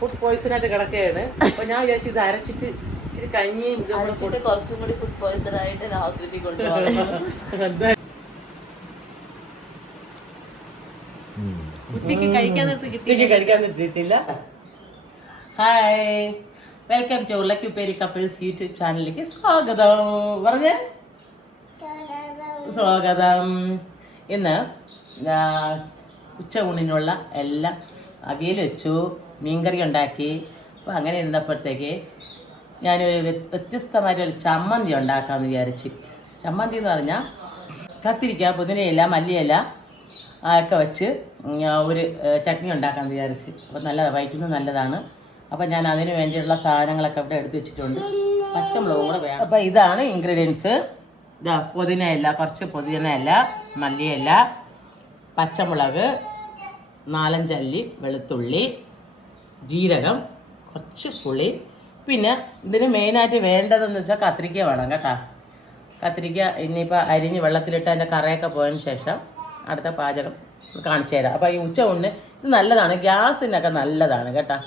Food poison ആയിട്ട് കിടക്കുകയാണ്. അപ്പൊ ഞാൻ വിചാരിച്ചു ഇത് അരച്ചിട്ട് ഇച്ചിരി കഞ്ഞിയും കുറച്ചും കൂടി ഫുഡ് പോയിസൺ ആയിട്ട് ഹോസ്പിറ്റലിൽ കൊണ്ടുപോകാം ഉച്ചയ്ക്ക് കഴിക്കാൻ ഉച്ചയ്ക്ക് കഴിക്കാൻ കിട്ടിയിട്ടില്ല. Hi welcome to lucky Peri couples YouTube ചാനലിലേക്ക് സ്വാഗതം. പറഞ്ഞേ. സ്വാഗതം. ഇന്ന് ആ, ഉച്ച ഊണിനുള്ള എല്ലാം അവിയൽ വെച്ചു മീൻകറി ഉണ്ടാക്കി. അപ്പോൾ അങ്ങനെ ഇരുന്നപ്പോഴത്തേക്ക് ഞാനൊരു വ്യ- വ്യത്യസ്തമായിട്ടൊരു ചമ്മന്തി ഉണ്ടാക്കാമെന്ന് വിചാരിച്ച്. ചമ്മന്തി എന്ന് പറഞ്ഞാൽ കത്തിരിക്ക പുതിനയില മല്ലിയില ഒക്കെ വെച്ച് ഒരു ചട്നി ഉണ്ടാക്കാമെന്ന് വിചാരിച്ച്. അപ്പോൾ നല്ലതാണ് വയറ്റിന് നല്ലതാണ്. അപ്പോൾ ഞാൻ അതിന് വേണ്ടിയിട്ടുള്ള സാധനങ്ങളൊക്കെ ഇവിടെ എടുത്ത് വെച്ചിട്ടുണ്ട്. പച്ചമുളകും കൂടെ വേണം. അപ്പോൾ ഇതാണ് ഇൻഗ്രീഡിയൻസ് ഇതാ പുതിനയില കുറച്ച് പുതിനയില മല്ലിയില പച്ചമുളക് നാലഞ്ചല്ലി വെളുത്തുള്ളി ജീരകം കുറച്ച് പുളി. പിന്നെ ഇതിന് മെയിനായിട്ട് വേണ്ടതെന്ന് വെച്ചാൽ കത്തിരിക്ക വേണം കേട്ടോ. കത്തിരിക്ക ഇനിയിപ്പോൾ അരിഞ്ഞ് വെള്ളത്തിലിട്ട് അതിന്റെ കറയൊക്കെ പോയതിന് ശേഷം അടുത്ത പാചകം കാണിച്ചു തരാം. അപ്പോൾ ഈ ഉച്ച കൊണ്ട് ഇത് നല്ലതാണ്. ഗ്യാസിനൊക്കെ നല്ലതാണ് കേട്ടോ.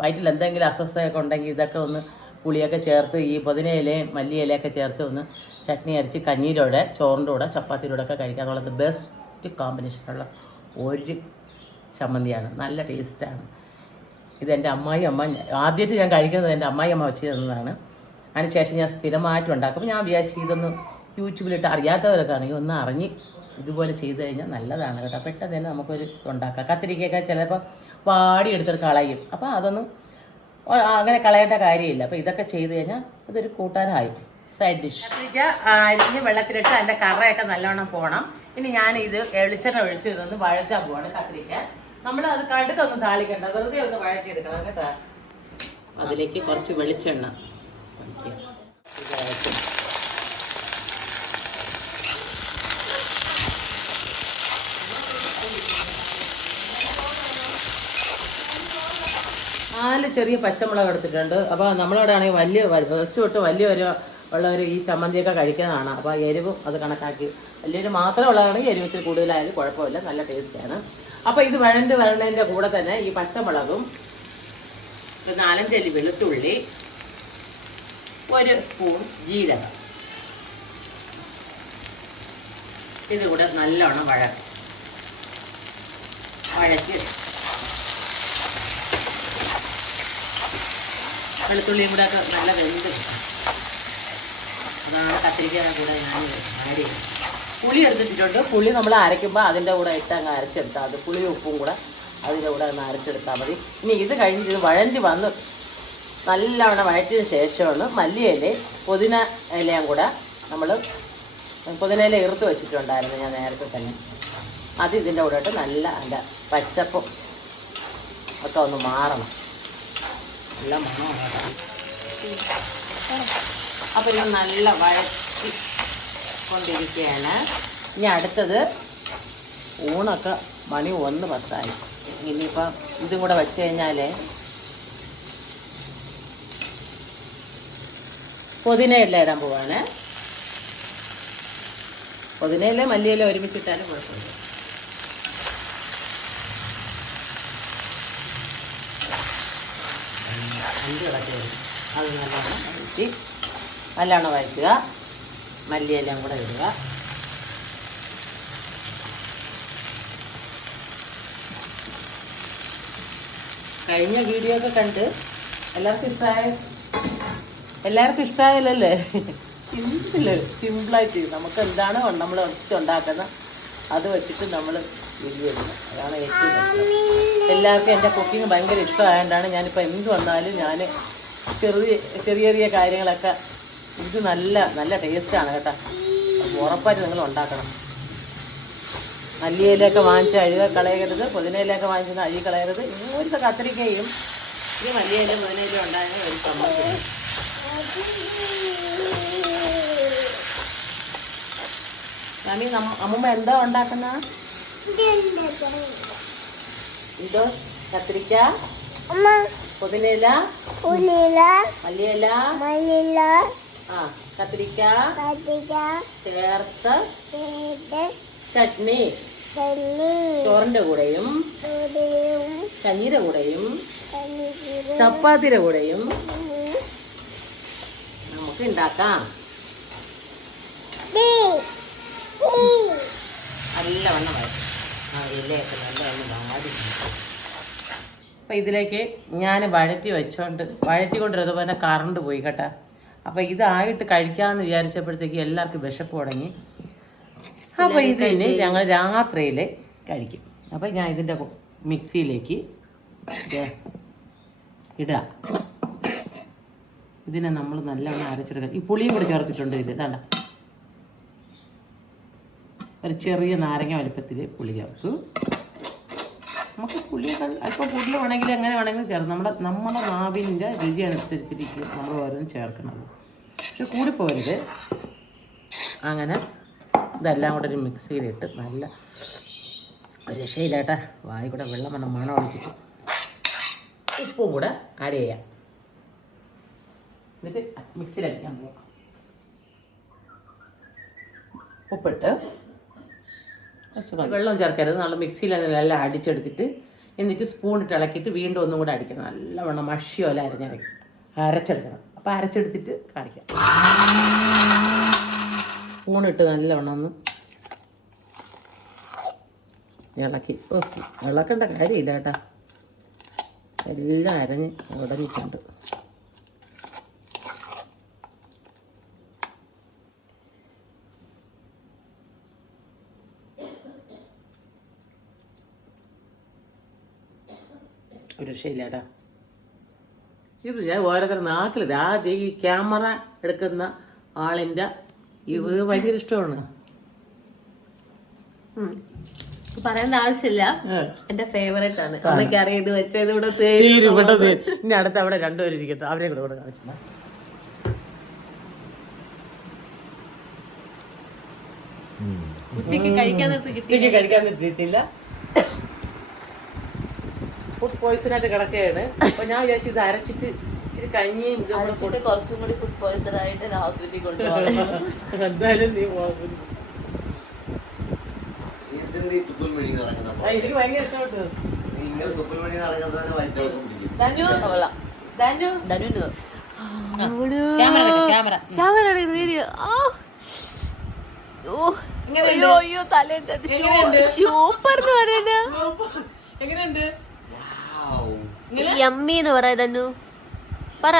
വയറ്റിൽ എന്തെങ്കിലും അസ്വസ്ഥതയൊക്കെ ഉണ്ടെങ്കിൽ ഇതൊക്കെ ഒന്ന് പുളിയൊക്കെ ചേർത്ത് ഈ പുതിനയിലയും മല്ലിയിലയൊക്കെ ചേർത്ത് ഒന്ന് ചട്നി അരച്ച് കഞ്ഞീരോടെ ചോറിന്റെ കൂടെ ചപ്പാത്തിയുടെ ഒക്കെ കഴിക്കുക. എന്നുള്ളത് ബെസ്റ്റ് കോമ്പിനേഷനുള്ള ഒരു ചമ്മന്തിയാണ്. നല്ല ടേസ്റ്റാണ് ഇതെന്റെ അമ്മായി അമ്മ ആദ്യമായിട്ട് ഞാൻ കഴിക്കുന്നത് എന്റെ അമ്മായി അമ്മ വെച്ച് തന്നതാണ്. അതിനുശേഷം ഞാൻ സ്ഥിരമായിട്ട് ഉണ്ടാക്കും. ഞാൻ വിചാരിച്ചു ഇതൊന്ന് യൂട്യൂബിലിട്ട് അറിയാത്തവരൊക്കെ ആണെങ്കിൽ ഒന്ന് അറിഞ്ഞ് ഇതുപോലെ ചെയ്ത് കഴിഞ്ഞാൽ നല്ലതാണ് കേട്ടോ. പെട്ടെന്ന് തന്നെ നമുക്കൊരു ഉണ്ടാക്കാം. കത്തിരിക്കയൊക്കെ ചിലപ്പോൾ വാടി എടുത്തിട്ട് കളയും. അപ്പോൾ അതൊന്നും അങ്ങനെ കളയേണ്ട കാര്യമില്ല. അപ്പോൾ ഇതൊക്കെ ചെയ്ത് കഴിഞ്ഞാൽ ഇതൊരു കൂട്ടാനായി. സൈഡ് ഡിഷ് കത്തിരിക്ക അരിഞ്ഞ് വെള്ളത്തിലിട്ട് അതിന്റെ കറയൊക്കെ നല്ലോണം പോകണം ഇനി ഞാൻ ഇത് എളിച്ചെണ്ണ ഒഴിച്ച് ഇതൊന്ന് വഴറ്റാൻ പോവാണ് കത്തിരിക്ക നമ്മൾ അത് കടുക്കൊന്നും താളിക്കണ്ട. വെറുതെ ഒന്ന് വഴറ്റിയെടുക്കണം കേട്ടോ. അതിലേക്ക് കുറച്ച് വെളിച്ചെണ്ണ ഒഴിക്കുക. നാല് ചെറിയ പച്ചമുളക് എടുത്തിട്ടുണ്ട്. അപ്പോൾ നമ്മളവിടെ ആണെങ്കിൽ വലിയ വെച്ചുവിട്ട് വലിയ ഒരു ഉള്ളവർ ഈ ചമ്മന്തിയൊക്കെ കഴിക്കുന്നതാണ്. അപ്പോൾ എരിവും അത് കണക്കാക്കി. വലിയൊരു മാത്രം ഉള്ളതാണെങ്കിൽ എരിവ് ഇച്ചിരി കൂടുതലായാലും കുഴപ്പമില്ല. നല്ല ടേസ്റ്റാണ് അപ്പോൾ ഇത് വഴണ്ട് വരണതിന്റെ കൂടെ തന്നെ ഈ പച്ചമുളകും ഒരു നാലഞ്ചല്ലി വെളുത്തുള്ളി ഒരു സ്പൂൺ ജീരകം. ഇത് കൂടെ നല്ലോണം വഴ വഴറ്റി വെളുത്തുള്ളിയും കൂടെ ഒക്കെ നല്ല വെന്ത്. അതാണ് കത്തിരിക്കാൻ കൂടെ ഞാൻ ആഡ് പുളി എടുത്തിട്ടുണ്ട് പുളി നമ്മൾ അരയ്ക്കുമ്പോൾ അതിന്റെ കൂടെ ഇട്ട് അങ്ങ് അരച്ചെടുത്താൽ മതി. പുളി ഉപ്പും കൂടെ അതിന്റെ കൂടെ ഒന്ന് അരച്ചെടുത്താൽ മതി. ഇനി ഇത് കഴിഞ്ഞ് ഇത് വഴഞ്ഞ് വന്ന് നല്ലവണ്ണം വഴറ്റിയതിന് ശേഷമാണ് മല്ലിയില പുതിന ഇലയും കൂടെ നമ്മൾ പുതിന ഇല ഇറുത്ത് വെച്ചിട്ടുണ്ടായിരുന്നു ഞാൻ നേരത്തെ തന്നെ. അത് ഇതിന്റെ കൂടെ ഇട്ട് നല്ല അതിന്റെ പച്ചപ്പും ഒക്കെ ഒന്ന് മാറണം. നല്ല മണമാണ്. അപ്പോൾ ഇത് നല്ല വഴക്കി കൊണ്ടിരിക്കുകയാണ്. ഇനി അടുത്തത് ഊണൊക്കെ മണി ഒന്ന് പത്തായി. ഇനിയിപ്പം ഇതും കൂടെ വെച്ച് കഴിഞ്ഞാൽ പുതിനയില ഇടാൻ പോവാണ്? പുതിനയില മല്ലിയില ഒരുമിച്ചിട്ടാലും കുഴപ്പമില്ല. അഞ്ച് കിടക്ക് വരും അത് നല്ലോണം വഴറ്റി നല്ലോണം വഴറ്റുക. മല്ലിയെല്ലാം കൂടെ ഇടുക. കഴിഞ്ഞ വീഡിയോ ഒക്കെ കണ്ട് എല്ലാവർക്കും ഇഷ്ടമായ എല്ലാവർക്കും ഇഷ്ടമായല്ലേ സിമ്പിൾ സിമ്പിളായിട്ട് നമുക്ക് എന്താണ് നമ്മൾ ഉണ്ടാക്കുന്ന അത് വെച്ചിട്ട് നമ്മൾ വിരിയിടുന്നത് അതാണ് ഏറ്റവും എല്ലാവർക്കും എന്റെ കുക്കിംഗ് ഭയങ്കര ഇഷ്ടമായതുകൊണ്ടാണ് ഞാനിപ്പോൾ എന്ത് വന്നാലും ഞാൻ ചെറിയ ചെറിയ ചെറിയ കാര്യങ്ങളൊക്കെ ഇത് നല്ല നല്ല ടേസ്റ്റാണ് കേട്ടോ. ഉറപ്പായിട്ട് നിങ്ങൾ ഉണ്ടാക്കണം. മല്ലിയിലൊക്കെ വാങ്ങിച്ച് അഴുക കളയരുത് പുതിനയിലൊക്കെ വാങ്ങിച്ച് അഴുകി കളയരുത്. ഒരു കത്തിരിക്കയും ഈ മല്ലിയിലും പുതിനയിലും ഉണ്ടായ ഒരു സംഭവം മമ്മി അമ്മുമ്മ എന്താ ഉണ്ടാക്കുന്ന? എന്തോ കത്തിരിക്ക അമ്മ. പുതിനയില മല്ലിയില മല്ലിയില. ആ കത്തിരിക്ക കത്രിക ചേർത്ത് ചട്നി ചോറിന്റെ കൂടെയും കഞ്ഞിയുടെ കൂടെയും ചപ്പാത്തിയുടെ കൂടെയും. നമുക്ക് ഉണ്ടാക്കാം. നല്ലവണ്ണം വഴറ്റും. ആ ഇലയൊക്കെ നല്ലവണ്ണം വാടി അപ്പം ഇതിലേക്ക് ഞാൻ വഴറ്റി വെച്ചോണ്ട് വഴറ്റി കൊണ്ടിരുന്നപ്പോൾ തന്നെ കറണ്ട് പോയി കേട്ടോ. അപ്പം ഇതായിട്ട് കഴിക്കാമെന്ന് വിചാരിച്ചപ്പോഴത്തേക്ക് എല്ലാവർക്കും വിശപ്പ് തുടങ്ങി. അപ്പോൾ ഇതിന് ഞങ്ങൾ രാത്രിയിൽ കഴിക്കും. അപ്പം ഞാൻ ഇതിന്റെ മിക്സിയിലേക്ക് ഇടുക ഇതിനെ നമ്മൾ നല്ലവണ്ണം അരച്ചെടുക്കാം. ഈ പുളിയും കൂടി ചേർത്തിട്ടുണ്ട് ഇത് വേണ്ട ഒരു ചെറിയ നാരങ്ങ വലുപ്പത്തിൽ പുളി ചേർത്തു. നമുക്ക് പുളിയൊക്കെ അല്പം കൂടുതൽ വേണമെങ്കിൽ എങ്ങനെ വേണമെങ്കിലും ചേർത്ത് നമ്മുടെ നമ്മുടെ നാവിന്റെ രുചി അനുസരിച്ചിരിക്കും നമ്മൾ ഓരോന്നും ചേർക്കുന്നത്. പക്ഷെ കൂടിപ്പോരുത് അങ്ങനെ ഇതെല്ലാം കൂടെ ഒരു മിക്സിയിലിട്ട് നല്ല ഒരു രക്ഷയില്ലാട്ടാ വായി കൂടെ വെള്ളം വേണം മണം ഒഴിച്ചിട്ട് ഉപ്പും കൂടെ ആഡ് ചെയ്യാം. എന്നിട്ട് മിക്സിയിലടിക്കാൻ പോകാം ഉപ്പിട്ട് വെള്ളം ചേർക്കരുത്. നല്ല മിക്സിയിൽ എല്ലാം അടിച്ചെടുത്തിട്ട് എന്നിട്ട് സ്പൂൺ ഇട്ട് ഇളക്കിയിട്ട് വീണ്ടും ഒന്നും കൂടെ അടിക്കണം. നല്ലവണ്ണം മഷി പോലെ അരഞ്ഞരക്കണം അരച്ചെടുക്കണം. അപ്പോൾ അരച്ചെടുത്തിട്ട് കാണിക്കാം. സ്പൂണിട്ട് നല്ലവണ്ണം ഒന്ന് ഇളക്കി. ഇളക്കേണ്ട കാര്യമില്ല കേട്ടാ. എല്ലാം അരഞ്ഞ് ഉടഞ്ഞിട്ടുണ്ട്. ഒരു രക്ഷയില്ല കേട്ടോ ഇത് ഞാൻ ഓരോരുത്തർ നാട്ടിൽ ആദ്യം ഈ ക്യാമറ എടുക്കുന്ന ആളിന്റെ ഇത് ഭയങ്കര ഇഷ്ടമാണ്. പറയേണ്ട ആവശ്യമില്ല. എന്റെ ഫേവറേറ്റ് ആണ്. അമ്മയ്ക്ക് അറിയാം ഇത് വെച്ചത് ഇവിടെ ഇനി അടുത്ത് അവിടെ രണ്ടുപേരും ഇരിക്കട്ടെ. അവരെ കൂടെ കൂടെ കാണിച്ചു ഉച്ചയ്ക്ക് കഴിക്കാൻ ഉച്ചയ്ക്ക് കഴിക്കാൻ പറ്റിയിട്ടില്ല ഫുഡ് പോയിസൺ ആയിട്ട് കിടക്കുകയാണ്. അപ്പൊ ഞാൻ വിചാരിച്ചു ഇത് അരച്ചിട്ട് ഇച്ചിരി കഞ്ഞിയും അരച്ചിട്ട് കുറച്ചും കൂടി ഫുഡ് പോയിസൺ ആയിട്ട് ഹോസ്പിറ്റലിൽ കൊണ്ടുപോകും കൊടു- എന്തായാലും നീ പോകുന്നു എനിക്ക് ഭയങ്കര ഇഷ്ടപ്പെട്ടു വീഡിയോ. അയ്യോ അയ്യോ തലേ സൂപ്പർ എന്ന് പറയണ എങ്ങനെയുണ്ട്? യമ്മി എന്ന് പറയാ ധനു പറ.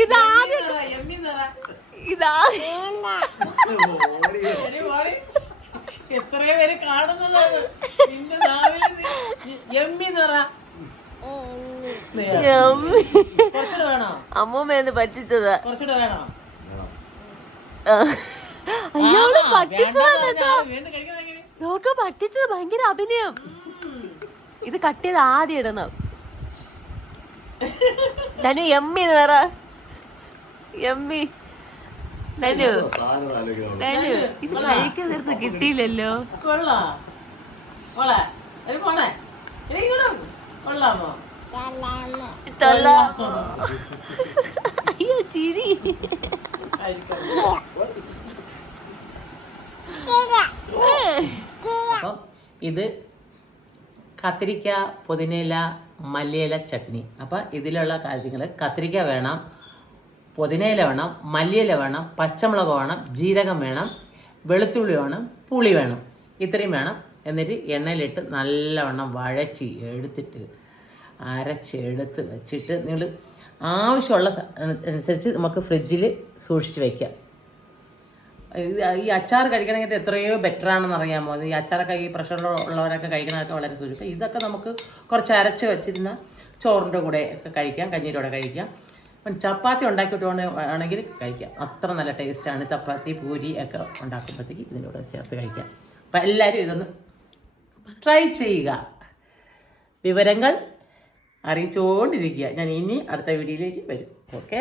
ഇതാദ്യം ഇതാ എത്ര പേര് കാണുന്നതാണ് നിന്റെ നാവിൽ നീ എമ്മി നിറ കുറച്ചുകൂടെ വേണോ? അമ്മൂമ്മയെന്ന് പറ്റിച്ചതാ. കുറച്ചുകൂടെ വേണോ? അയ്യോൾ പട്ടിച്ചു പറ്റിച്ചതാ വേണ്ടാന്ന് പറഞ്ഞാ വീണ്ടും കഴിക്കുന്നത് എങ്ങനെ? നോക്ക പറ്റിച്ചത് ഭയങ്കര അഭിനയം. ഇത് കട്ട് ചെയ്ത് ആദ്യം ഇടണം. ധനു എമ്മി എന്ന് പറ. എമ്മി. ആലോചിക്കണം ധനു ഇത് കഴിക്കാൻ നേരത്ത് കിട്ടിയില്ലല്ലോ. കൊള്ളാ. മോളെ ഒരു മോളെ എനിക്ക് കൂടെ കൊള്ളാമോ തലാമ തൊള്ള അയ്യോ ചിരി അപ്പം ഇത് കത്തിരിക്ക പുതിനയില മല്ലിയില ചട്നി. അപ്പം ഇതിലുള്ള കാര്യങ്ങൾ കത്തിരിക്ക വേണം പുതിനയില വേണം മല്ലിയില വേണം പച്ചമുളക് വേണം ജീരകം വേണം വെളുത്തുള്ളി വേണം പുളി വേണം. ഇത്രയും വേണം. എന്നിട്ട് എണ്ണയിലിട്ട് നല്ലവണ്ണം വഴറ്റി എടുത്തിട്ട് അരച്ചെടുത്ത് വെച്ചിട്ട് നിങ്ങൾ ആവശ്യമുള്ള അനുസരിച്ച് നമുക്ക് ഫ്രിഡ്ജിൽ സൂക്ഷിച്ച് വയ്ക്കാം ഈ അച്ചാർ കഴിക്കണമെങ്കിൽ എത്രയോ ബെറ്റർ ആണെന്ന് അറിയാമോ? ഈ അച്ചാറൊക്കെ ഈ പ്രഷർ ഉള്ളവരൊക്കെ കഴിക്കണതൊക്കെ വളരെ സൂക്ഷിക്കും ഇതൊക്കെ നമുക്ക് കുറച്ച് അരച്ച് വെച്ചിരുന്ന ചോറിന്റെ കൂടെ ഒക്കെ കഴിക്കാം കഞ്ഞീരോടെ കഴിക്കാം. ചപ്പാത്തി ഉണ്ടാക്കിയിട്ട് ആണെങ്കിൽ കഴിക്കാം. അത്ര നല്ല ടേസ്റ്റാണ് ചപ്പാത്തി പൂരി ഒക്കെ ഉണ്ടാക്കുമ്പോഴത്തേക്ക് ഇതിനോട് ചേർത്ത് കഴിക്കാം. അപ്പം എല്ലാവരും ഇതൊന്ന് ട്രൈ ചെയ്യുക. വിവരങ്ങൾ അറിയിച്ചുകൊണ്ടിരിക്കുക. ഞാൻ ഇനി അടുത്ത വീഡിയോയിലേക്ക് വരും. ഓക്കെ